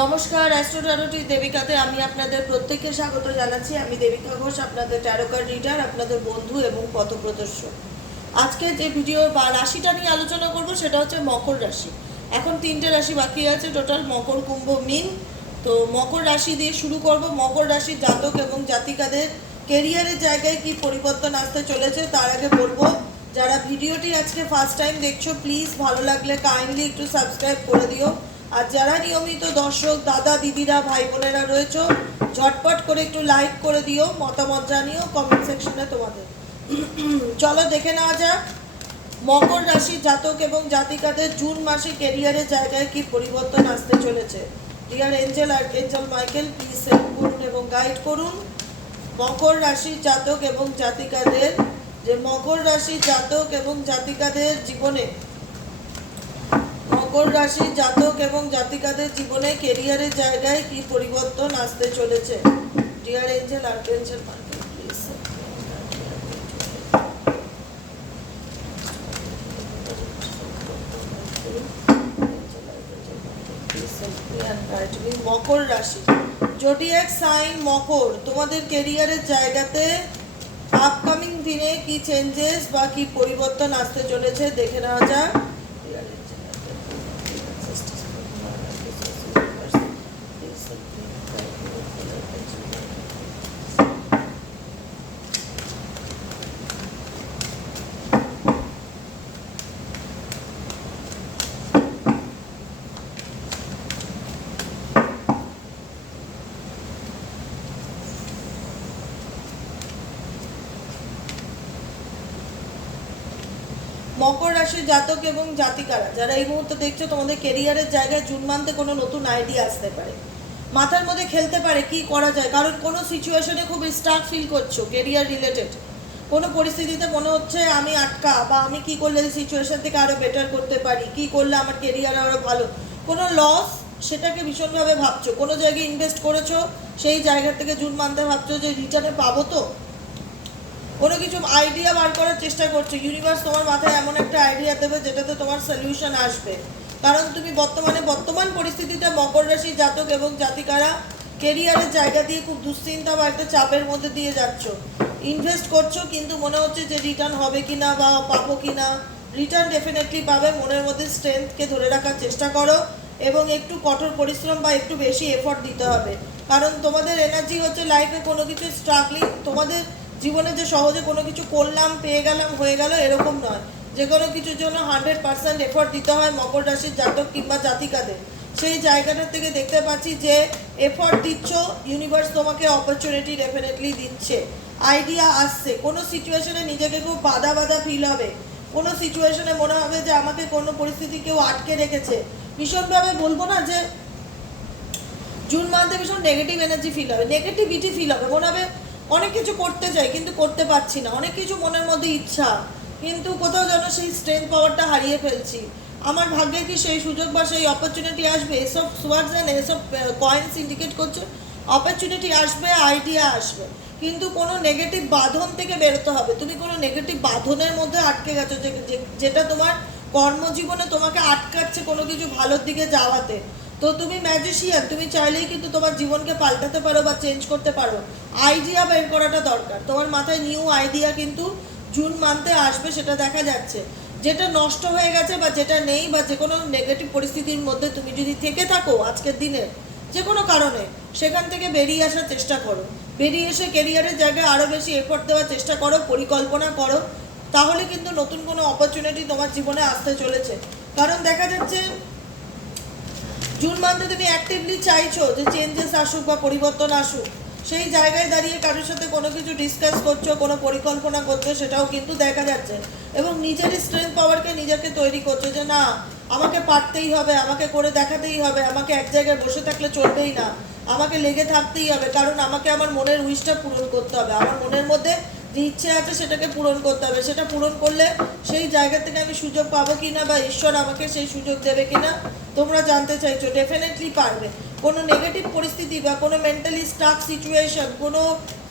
নমস্কার অ্যাস্ট্রো ট্যারোটি দেবিকাতে আমি আপনাদের প্রত্যেককে স্বাগত জানাচ্ছি। আমি দেবিকা ঘোষ, আপনাদের ট্যারোকার রিডার আপনাদের বন্ধু এবং পথপ্রদর্শক আজকে যে ভিডিও বা রাশিটা নিয়ে আলোচনা করব সেটা হচ্ছে মকর রাশি। এখন তিনটে রাশি বাকি আছে টোটাল মকর, কুম্ভ, মিন। তো মকর রাশি দিয়ে শুরু করব। মকর রাশির জাতক এবং জাতিকাদের কেরিয়ারের জায়গায় কি পরিবর্তন আসতে চলেছে তার আগে বলব, যারা ভিডিওটি আজকে ফার্স্ট টাইম দেখছ প্লিজ ভালো লাগলে কাইন্ডলি একটু সাবস্ক্রাইব করে দিও। আর যারা নিয়মিত দর্শক, দাদা, দিদিরা, ভাই বোনেরা রয়েছে, ঝটপট করে একটু লাইক করে দিও, মতামত জানিও কমেন্ট সেকশনে তোমাদের। চলো দেখে নেওয়া যাক, মকর রাশির জাতক এবং জাতিকাদের জুন মাসে কেরিয়ারের জায়গায় কি পরিবর্তন আসতে চলেছে? ডিয়ার এঞ্জেল আর এঞ্জেল মাইকেল প্লিজ হেল্প করুন এবং গাইড করুন। মকর রাশির জাতক এবং জাতিকাদের, যে মকর রাশির জাতক এবং জাতিকাদের জীবনে মকর রাশির জাতক এবং জাতিকাদের জীবনে কেরিয়ারের জায়গায় কি পরিবর্তন আসতে চলেছে? ডিয়ার এঞ্জেল মকর রাশি। সাইন মকর। তোমাদের কেরিয়ারের জায়গাতে আপকামিং দিনে কি চেঞ্জেস বা কি পরিবর্তন আসতে চলেছে? দেখে নেওয়া যাক। মকর রাশির জাতক এবং জাতিকারা, যারা এই মুহূর্তে দেখছ তোমাদের কেরিয়ারের জায়গায় জুন মান্থে কোনো নতুন আইডিয়া আসতে পারে। মাথার মধ্যে খেলতে পারে, কি করা যায়? কারণ কোনো সিচুয়েশনে খুব স্টার্ট ফিল করছ কেরিয়ার রিলেটেড কোনো পরিস্থিতিতে মনে হচ্ছে আমি আটকা, বা আমি কি করলে এই সিচুয়েশন থেকে আরও বেটার করতে পারি, কি করলে আমার কেরিয়ার আরও ভালো? কোনো লস সেটাকে ভীষণভাবে ভাবছ? কোনো জায়গায় ইনভেস্ট করেছ, সেই জায়গা থেকে জুন মান্থে ভাবছ যে রিটার্নে পাবো তো? কোনো কিছু আইডিয়া বার করার চেষ্টা করছ? ইউনিভার্স তোমার মাথায় এমন একটা আইডিয়া দেবে যেটাতে তোমার সলিউশন আসবে। কারণ তুমি বর্তমানে বর্তমান পরিস্থিতিতে মকর রাশি জাতক এবং জাতিকারা কেরিয়ারের জায়গা দিয়ে খুব দুশ্চিন্তা বা একটা চাপের মধ্যে দিয়ে যাচ্ছ। ইনভেস্ট করছ কিন্তু মনে হচ্ছে যে রিটার্ন হবে কি না বা পাবো কি না রিটার্ন ডেফিনেটলি পাবে, মনের মধ্যে স্ট্রেংথকে ধরে রাখার চেষ্টা করো এবং একটু কঠোর পরিশ্রম বা একটু বেশি এফর্ট দিতে হবে। কারণ তোমাদের এনার্জি হচ্ছে লাইফে কোনো কিছু স্ট্রাগলিং তোমাদের জীবনে যে সহজে কোনো কিছু করলাম, পেয়ে গেলাম, হয়ে গেল, এরকম নয়। যে কোনো কিছুর জন্য হান্ড্রেড পার্সেন্ট এফোর্ট দিতে হয় মকর রাশির জাতক কিংবা জাতিকাদের। সেই জায়গাটার থেকে দেখতে পাচ্ছি যে এফোর্ট দিচ্ছ ইউনিভার্স তোমাকে অপরচুনিটি ডেফিনেটলি দিচ্ছে। আইডিয়া আসছে। কোনো সিচুয়েশনে নিজেকে খুব বাধা বাধা ফিল হবে। কোনো সিচুয়েশনে মনে হবে যে আমাকে কোনো পরিস্থিতি কেউ আটকে রেখেছে। ভীষণভাবে বলব না যে জুন মান্থে ভীষণ নেগেটিভ এনার্জি ফিল হবে। নেগেটিভিটি ফিল হবে। মনে হবে অনেক কিছু করতে চাই, কিন্তু করতে পারছি না। অনেক কিছু মনের মধ্যে ইচ্ছা। কিন্তু কোথাও যেন সেই স্ট্রেংথ পাওয়ারটা হারিয়ে ফেলছি। আমার ভাগ্যে কি সেই সুযোগ বা সেই অপরচুনিটি আসবে? এসব সোয়ার্ডস অ্যান্ড এসব কয়েন্স ইন্ডিকেট করছে অপরচুনিটি আসবে আইডিয়া আসবে। কিন্তু কোনো নেগেটিভ বাঁধন থেকে বেরোতে হবে। তুমি কোনো নেগেটিভ বাঁধনের মধ্যে আটকে গেছো যে- যেটা তোমার কর্মজীবনে তোমাকে আটকাচ্ছে কোনো কিছু ভালোর দিকে যাওয়াতে। তো তুমি ম্যাজিশিয়ান তুমি চাইলেই কিন্তু তোমার জীবনকে পাল্টাতে পারো বা চেঞ্জ করতে পারো। আইডিয়া বের করাটা দরকার। তোমার মাথায় নিউ আইডিয়া কিন্তু জুন মান্থে আসবে সেটা দেখা যাচ্ছে। যেটা নষ্ট হয়ে গেছে বা যেটা নেই বা যে কোনো নেগেটিভ পরিস্থিতির মধ্যে তুমি যদি থেকে থাকো আজকের দিনে, যে কোনো কারণে, সেখান থেকে বেরিয়ে আসার চেষ্টা করো। বেরিয়ে এসে কেরিয়ারের জায়গায় আরও বেশি এফোর্ট দেওয়ার চেষ্টা করো, পরিকল্পনা করো, তাহলে কিন্তু নতুন কোনো অপরচুনিটি তোমার জীবনে আসতে চলেছে। কারণ দেখা যাচ্ছে, জুন মান্থে তুমি অ্যাক্টিভলি চাইছো যে চেঞ্জেস আসুক বা পরিবর্তন আসুক সেই জায়গায় দাঁড়িয়ে কারোর সাথে কোনো কিছু ডিসকাস করছ, কোনো পরিকল্পনা করছ, সেটাও কিন্তু দেখা যাচ্ছে। এবং নিজের স্ট্রেংথ পাওয়ারকে নিজেকে তৈরি করছ যে, না, আমাকে পারতেই হবে, আমাকে করে দেখাতেই হবে, আমাকে এক জায়গায় বসে থাকলে চলবেই না, আমাকে লেগে থাকতেই হবে, কারণ আমাকে আমার মনের উইশটা পূরণ করতে হবে। আমার মনের মধ্যে যে ইচ্ছে আছে সেটাকে পূরণ করতে হবে। সেটা পূরণ করলে সেই জায়গা থেকে আমি সুযোগ পাবো কিনা বা ঈশ্বর আমাকে সেই সুযোগ দেবে কিনা, তোমরা জানতে চাইছো। ডেফিনেটলি পারবে। কোনো নেগেটিভ পরিস্থিতি বা কোনো মেন্টালি স্টাক সিচুয়েশন কোনো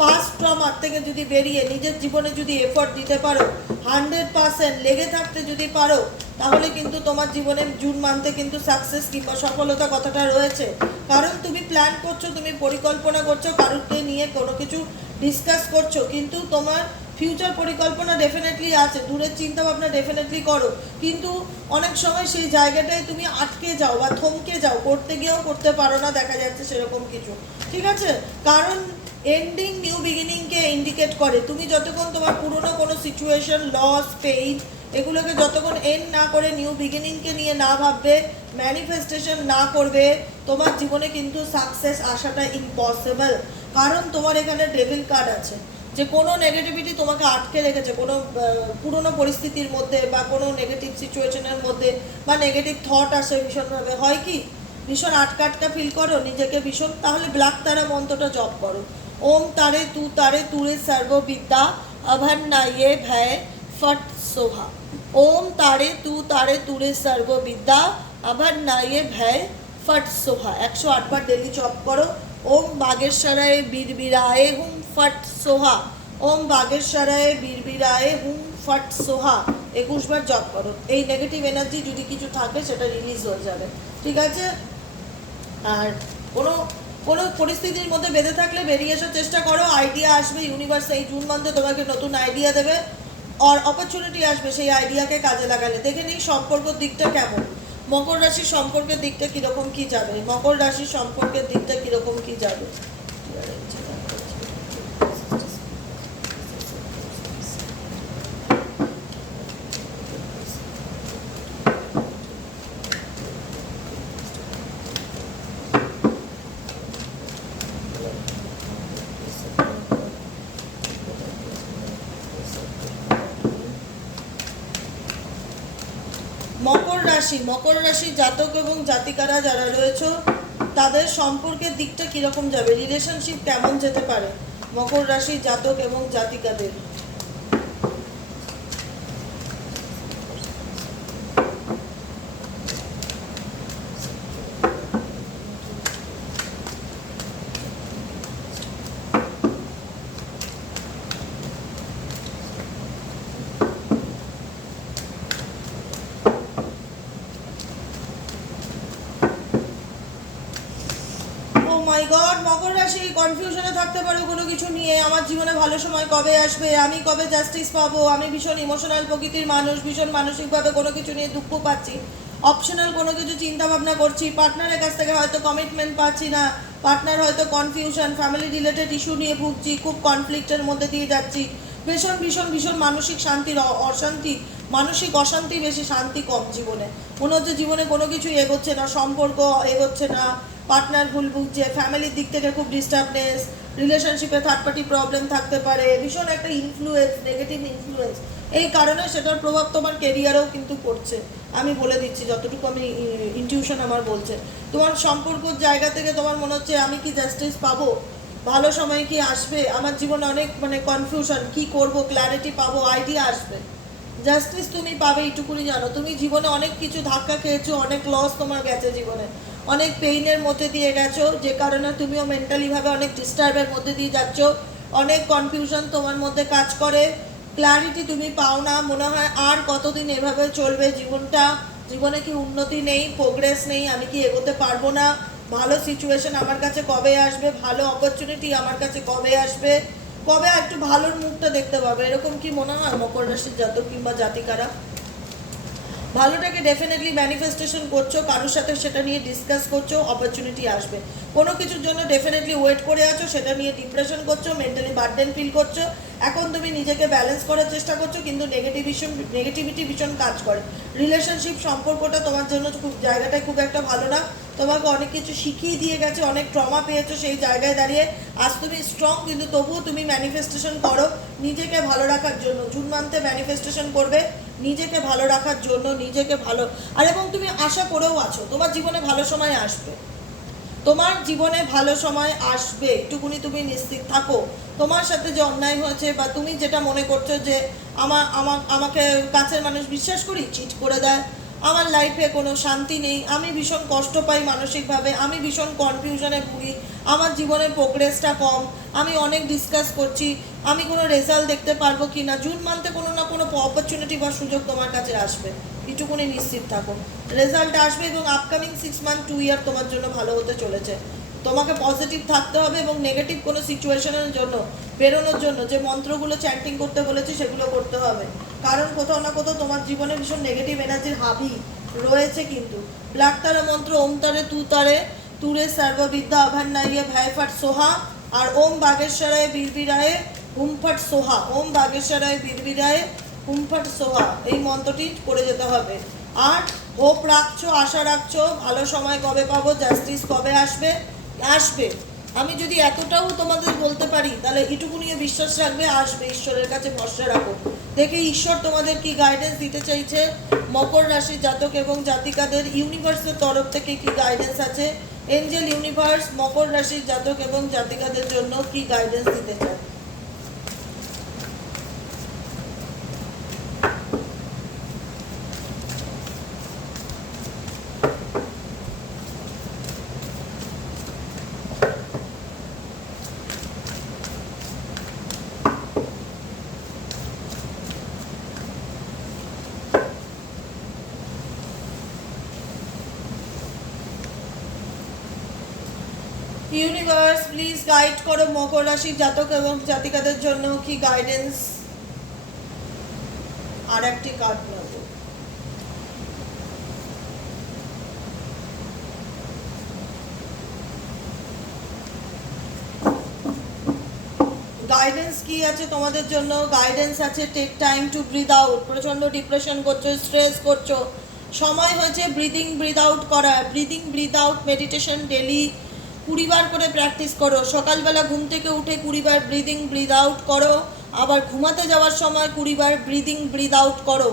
পাস্ট ট্রমার থেকে যদি বেরিয়ে নিজের জীবনে যদি এফোর্ট দিতে পারো হান্ড্রেড পার্সেন্ট লেগে থাকতে যদি পারো, তাহলে কিন্তু তোমার জীবনে জুন মান্থে কিন্তু সাকসেস কিংবা সফলতা কথাটা রয়েছে। কারণ তুমি প্ল্যান করছ, তুমি পরিকল্পনা করছ কারোরকে নিয়ে কোনো কিছু ডিসকাস করছ, কিন্তু তোমার ফিউচার পরিকল্পনা ডেফিনেটলি আছে, দূরের চিন্তা ভাবনা ডেফিনেটলি করো। কিন্তু অনেক সময় সেই জায়গাটায় তুমি আটকে যাও বা থমকে যাও, করতে গিয়েও করতে পারো না, দেখা যাচ্ছে সেরকম কিছু। ঠিক আছে? কারণ এন্ডিং নিউ বিগিনিংকে ইন্ডিকেট করে। তুমি যতক্ষণ তোমার পুরনো কোনো সিচুয়েশন লস পেইন এগুলোকে যতক্ষণ এন্ড না করে নিউ বিগিনিংকে নিয়ে না ভাববে ম্যানিফেস্টেশন না করবে, তোমার জীবনে কিন্তু সাকসেস আসাটা ইম্পসিবল কারণ তোমার এখানে ডেভিল কার্ড আছে। যে কোনো নেগেটিভিটি তোমাকে আটকে রেখেছে, কোনো পুরনো পরিস্থিতির মধ্যে বা কোনো নেগেটিভ সিচুয়েশনের মধ্যে বা নেগেটিভ থট আসে ভীষণভাবে। হয় কি? ভীষণ আটকা আটকা ফিল করো, নিজেকে ভীষণ, তাহলে ব্ল্যাক তারা মন্ত্রটা জপ করো। ওম তারে তু তারে তুরে সর্ববিদ্যা অভন নাইয়ে ভয় ফট সোহা ওম তারে তু তারে তুরে সর্ববিদ্যা অভন নাইয়ে ভয় ফট সোহা একশো আটবার ডেলি জপ করো ওম বাগেশ্বরায় বীরবিরায়ে হুম ফট সোহা। ওম বাগেশ্বরায় বীরবিরায়ে হুম ফট সোহা। একুশ বার জপ করো। এই নেগেটিভ এনার্জি যদি কিছু থাকে, সেটা রিলিজ হয়ে যাবে। ঠিক আছে? আর কোনো কোনো পরিস্থিতির মধ্যে বেঁধে থাকলে বেরিয়ে আসার চেষ্টা করো। আইডিয়া আসবে ইউনিভার্স এই জুন মান্থে তোমাকে নতুন আইডিয়া দেবে। আর অপরচুনিটি আসবে সেই আইডিয়াকে কাজে লাগালে। দেখে নিই সম্পর্কের দিকটা কেমন। মকর রাশি সম্পর্কের দিকটা কীরকম কি যাবে? মকর রাশি সম্পর্কের দিকটা কীরকম কী যাবে মকর রাশি, মকর রাশি, জাতক এবং জাতিকারা যারা রয়েছে, তাদের সম্পর্কের দিকটা কীরকম যাবে? রিলেশনশিপ কেমন যেতে পারে? মকর রাশি, জাতক এবং জাতিকাদের। মাই গড মকর রাশি কনফিউশনে থাকতে পারো কোনো কিছু নিয়ে। আমার জীবনে ভালো সময় কবে আসবে? আমি কবে জাস্টিস পাবো? আমি ভীষণ ইমোশনাল প্রকৃতির মানুষ, ভীষণ মানসিকভাবে কোনো কিছু নিয়ে দুঃখ পাচ্ছি। অপশনাল কোনো কিছু চিন্তা ভাবনা করছি। পার্টনারের কাছ থেকে হয়তো কমিটমেন্ট পাচ্ছি না। পার্টনার হয়তো কনফিউশন ফ্যামিলি রিলেটেড ইস্যু নিয়ে ভুগছি, খুব কনফ্লিক্টের মধ্যে দিয়ে যাচ্ছি। ভীষণ ভীষণ ভীষণ মানসিক শান্তির অশান্তি, মানসিক অশান্তি বেশি শান্তি কম জীবনে। মনে হচ্ছে জীবনে কোনো কিছু এগোচ্ছে না, সম্পর্ক এগোচ্ছে না। পার্টনার ভুল বুঝছে ফ্যামিলির দিক থেকে খুব ডিস্টার্বনেস রিলেশনশিপে থার্ড পার্টি প্রবলেম থাকতে পারে, ভীষণ একটা ইনফ্লুয়েন্স নেগেটিভ ইনফ্লুয়েন্স এই কারণে সেটার প্রভাব তোমার কেরিয়ারেও কিন্তু পড়ছে। আমি বলে দিচ্ছি, যতটুকু আমি ইনটিউশন আমার বলছে। তোমার সম্পর্কর জায়গা থেকে তোমার মনে হচ্ছে, আমি কি জাস্টিস পাবো? ভালো সময় কি আসবে? আমার জীবনে অনেক মানে কনফিউশন কি করব? ক্ল্যারিটি পাবো? আইডিয়া আসবে। জাস্টিস তুমি পাবে, এইটুকুনি জানো। তুমি জীবনে অনেক কিছু ধাক্কা খেয়েছো, অনেক লস তোমার গেছে জীবনে। অনেক পেইনের মধ্যে দিয়ে গেছো, যে কারণে তুমিও মেন্টালিভাবে অনেক ডিস্টার্বের মধ্যে দিয়ে যাচ্ছ। অনেক কনফিউশন তোমার মধ্যে কাজ করে। ক্ল্যারিটি তুমি পাও না, মনে হয় আর কতদিন এভাবে চলবে জীবনটা। জীবনে কি উন্নতি নেই প্রোগ্রেস নেই, আমি কি এগোতে পারব না? ভালো সিচুয়েশন আমার কাছে কবে আসবে? ভালো অপরচুনিটি আমার কাছে কবে আসবে? কবে একটু ভালোর মুখটা দেখতে পাবে? এরকম কি মনে হয় মকর রাশির জাতক কিংবা জাতিকারা? ভালোটাকে ডেফিনেটলি ম্যানিফেস্টেশন করছ, কারোর সাথে সেটা নিয়ে ডিসকাস করছ অপরচুনিটি আসবে। কোনো কিছুর জন্য ডেফিনেটলি ওয়েট করে আছো, সেটা নিয়ে ডিপ্রেশন করছ মেন্টালি বার্ডেন ফিল করছ। এখন তুমি নিজেকে ব্যালেন্স করার চেষ্টা করছ, কিন্তু নেগেটিভ ভীষণ নেগেটিভিটি ভীষণ কাজ করে। রিলেশনশিপ সম্পর্কটা তোমার জন্য খুব, জায়গাটায় খুব একটা ভালো না। তোমাকে অনেক কিছু শিখিয়ে দিয়ে গেছে, অনেক ট্রমা পেয়েছ সেই জায়গায় দাঁড়িয়ে। আজ তুমি স্ট্রং কিন্তু তবুও তুমি ম্যানিফেস্টেশন করো। নিজেকে ভালো রাখার জন্য, জুন মান্থে ম্যানিফেস্টেশন করবে। নিজেকে ভালো রাখার জন্য, নিজেকে ভালো। আর এবং তুমি আশা করেও আছো, তোমার জীবনে ভালো সময় আসবে। তোমার জীবনে ভালো সময় আসবে, একটুকুনি তুমি নিশ্চিত থাকো। তোমার সাথে যে অন্যায় হয়েছে বা তুমি যেটা মনে করছ যে আমার আমাকে কাছের মানুষ বিশ্বাস করি চিট করে দেয় আমার লাইফে কোনো শান্তি নেই। আমি ভীষণ কষ্ট পাই মানসিকভাবে। আমি ভীষণ কনফিউশনে ভুগি। আমার জীবনের প্রোগ্রেসটা কম। আমি অনেক ডিসকাস করছি। আমি কোনো রেজাল্ট দেখতে পারব কি না? জুন মান্থে কোনো না কোনো অপরচুনিটি বা সুযোগ তোমার কাছে আসবে। এটুকুনি নিশ্চিত থাকো। রেজাল্ট আসবে এবং upcoming six month to year তোমার জন্য ভালো হতে চলেছে। তোমাকে পজিটিভ থাকতে হবে এবং নেগেটিভ কোনো সিচুয়েশনের জন্য, বেরোনোর জন্য, যে মন্ত্রগুলো চ্যান্টিং করতে বলেছি সেগুলো করতে হবে। কারণ কোথাও না কোথাও তোমার জীবনে ভীষণ নেগেটিভ এনার্জির হাবি রয়েছে কিন্তু। ব্ল্যাক তারা মন্ত্র, ওম তারে, তু তারে, তুরে সর্ববিদ্যা আভার নাইয়ে ভাইফাট সোহা, আর ওম বাগেশ্বরায় বীরবিরায়ে হুমফাট সোহা, ওম বাগেশ্বরায় বীরবিরায়ে হুমফাট সোহা, এই মন্ত্রটি করে যেতে হবে। আর হোপ রাখছো, আশা রাখছো, ভালো সময় কবে পাবো, জাস্টিস কবে আসবে? আসবে। আমি যদি এতটাও তোমাদের বলতে পারি, তাহলে এটুকু নিয়ে বিশ্বাস রাখবে, আসবে ঈশ্বরের কাছে ভরসা রাখো। দেখে ঈশ্বর তোমাদের কি গাইডেন্স দিতে চাইছে? মকর রাশির জাতক এবং জাতিকাদের ইউনিভার্সের তরফ থেকে কি গাইডেন্স আছে? এঞ্জেল ইউনিভার্স মকর রাশির জাতক এবং জাতিকাদের জন্য কি গাইডেন্স দিতে চায়? ইউনিভার্স প্লিজ গাইড করো মকর রাশির জাতক এবং জাতিকাদের জন্য কি গাইডেন্স আর একটি কার্ড গাইডেন্স কি আছে তোমাদের জন্য? গাইডেন্স আছে take time to breathe out প্রচণ্ড ডিপ্রেশন করছ স্ট্রেস করছ। সময় হয়েছে ব্রিদিং ব্রিদ আউট করা breathing breathe out meditation daily কুড়িবার করে প্র্যাকটিস করো। সকালবেলা ঘুম থেকে উঠে কুড়িবার ব্রিদিং ব্রিদ আউট করো। আবার ঘুমাতে যাওয়ার সময় কুড়িবার ব্রিদিং ব্রিদ আউট করো।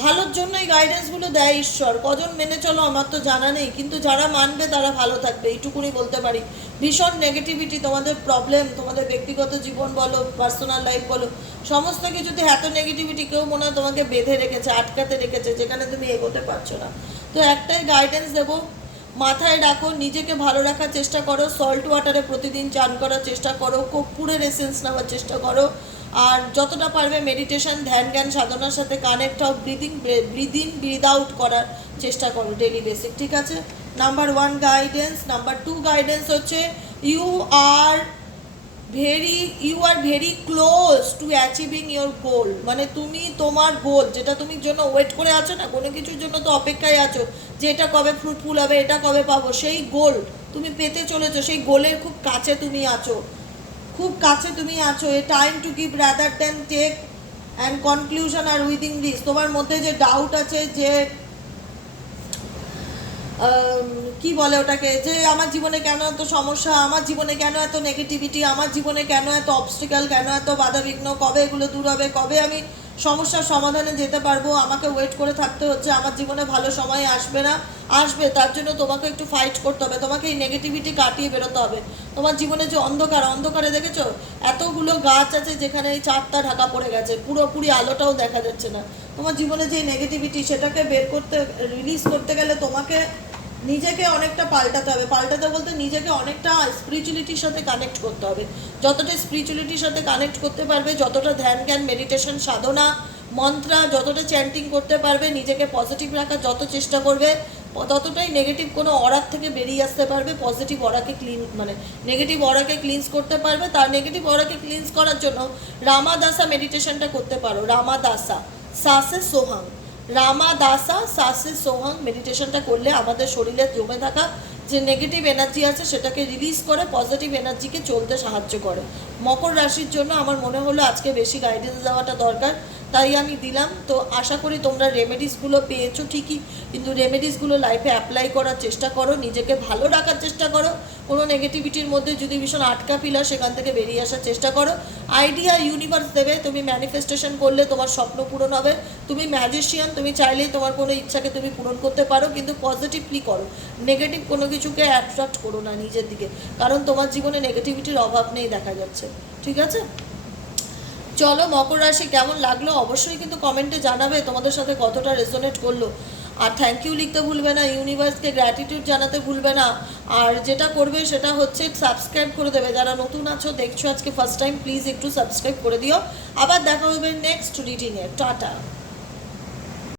ভালোর জন্যই গাইডেন্সগুলো দেয় ঈশ্বর। কজন মেনে চলো আমার তো জানা নেই, কিন্তু যারা মানবে তারা ভালো থাকবে, এইটুকুনি বলতে পারি। ভীষণ নেগেটিভিটি তোমাদের প্রবলেম তোমাদের ব্যক্তিগত জীবন বলো পার্সোনাল লাইফ বলো, সমস্ত কিছুতে এত নেগেটিভিটি কেউ মনে হয় তোমাকে বেঁধে রেখেছে, আটকাতে রেখেছে, যেখানে তুমি এগোতে পারছ না। তো একটাই গাইডেন্স দেবো মাথায় রাখো, নিজেকে ভালো রাখার চেষ্টা করো সল্ট ওয়াটারে প্রতিদিন চান করার চেষ্টা করো, কর্পূরের এসেন্স নেওয়ার চেষ্টা করো। আর যতটা পারবে মেডিটেশন ধ্যান জ্ঞান সাধনার সাথে কানেক্ট হও ব্রিদিং ব্রিদ ব্রিদ আউট করার চেষ্টা করো ডেলি বেসিক ঠিক আছে? Number one guidance number two guidance হচ্ছে you are very you are very close to achieving your goal মানে তুমি তোমার গোল যেটা তুমি জন্য ওয়েট করে আছো না, কোনো কিছুর জন্য তো অপেক্ষায় আছো যে এটা কবে ফ্রুটফুল হবে, এটা কবে পাবো, সেই গোল তুমি পেতে চলেছো, সেই গোলের খুব কাছে তুমি আছো। খুব কাছে তুমি আছো, a time to give rather than take and conclusion R within this তোমার মধ্যে যে ডাউট আছে, যে কি বলে ওটাকে? যে আমার জীবনে কেন এত সমস্যা? আমার জীবনে কেন এত নেগেটিভিটি আমার জীবনে কেন এত অবস্টিক্যাল কেন এত বাধাবিঘ্ন কবে এগুলো দূর হবে? কবে আমি সমস্যার সমাধানে যেতে পারব? আমাকে ওয়েট করে থাকতে হচ্ছে। আমার জীবনে ভালো সময় আসবে না। আসবে, তার জন্য তোমাকে একটু ফাইট করতে হবে। তোমাকে এই নেগেটিভিটি কাটিয়ে বেরোতে হবে। তোমার জীবনে যে অন্ধকার, অন্ধকারে দেখেছ? এতগুলো গাছ আছে যেখানে এই চারটা ঢাকা পড়ে গেছে। পুরোপুরি আলোটাও দেখা যাচ্ছে না। তোমার জীবনে যে নেগেটিভিটি সেটাকে বের করতে রিলিজ করতে গেলে তোমাকে নিজেকে অনেকটা পাল্টাতে হবে। পাল্টাতে বলতে নিজেকে অনেকটা স্পিরিচুয়ালিটির সাথে কানেক্ট করতে হবে। যতটা স্পিরিচুয়ালিটির সাথে কানেক্ট করতে পারবে, যতটা ধ্যান, জ্ঞান মেডিটেশন সাধনা, মন্ত্রা, যতটা চ্যান্টিং করতে পারবে, নিজেকে পজিটিভ রাখার যত চেষ্টা করবে, ততটাই নেগেটিভ কোনো অরার থেকে বেরিয়ে আসতে পারবে পজিটিভ অরাকে ক্লিন মানে নেগেটিভ অরাকে ক্লিনস করতে পারবে। তার নেগেটিভ অরাকে ক্লিনস করার জন্য রামাদাসা মেডিটেশনটা করতে পারো। রামাদাসা, সাসে সোহাং। রামা দাসা সাসে সোহাং মেডিটেশনটা করলে আমাদের শরীরে জমে থাকা যে নেগেটিভ এনার্জি আছে সেটাকে রিলিজ করে পজিটিভ এনার্জিকে চলতে সাহায্য করে। মকর রাশির জন্য আমার মনে হলো আজকে বেশি গাইডেন্স দেওয়াটা দরকার। তাই আমি দিলাম। তো আশা করি তোমরা রেমেডিসগুলো পেয়েছ ঠিকই, কিন্তু রেমেডিসগুলো লাইফে অ্যাপ্লাই করার চেষ্টা করো, নিজেকে ভালো রাখার চেষ্টা করো, কোনো নেগেটিভিটির মধ্যে যদি ভীষণ আটকা ফিলা সেখান থেকে বেরিয়ে আসার চেষ্টা করো। আইডিয়া ইউনিভার্স দেবে, তুমি ম্যানিফেস্টেশন করলে তোমার স্বপ্ন পূরণ হবে। তুমি ম্যাজিশিয়ান তুমি চাইলেই তোমার কোনো ইচ্ছাকে তুমি পূরণ করতে পারো, কিন্তু পজিটিভলি করো। নেগেটিভ কোনো কিছুকে অ্যাট্রাক্ট করো না নিজের দিকে, কারণ তোমার জীবনে নেগেটিভিটির অভাব নেই দেখা যাচ্ছে। ঠিক আছে? চলো, মকর রাশি কেমন লাগল? অবশ্যই কিন্তু কমেন্টে জানাবে তোমাদের সাথে কতটা রেজোনেট করল। আর থ্যাংক ইউ লিখতে ভুলবে না ইউনিভার্সকে গ্র্যাটিটিউড জানাতে ভুলবে না। আর যেটা করবে সেটা হচ্ছে সাবস্ক্রাইব করে দেবে। যারা নতুন আছো, দেখছ আজকে ফার্স্ট টাইম প্লিজ একটু সাবস্ক্রাইব করে দিও। আবার দেখা হবে নেক্সট রিডিংয়ে টাটা।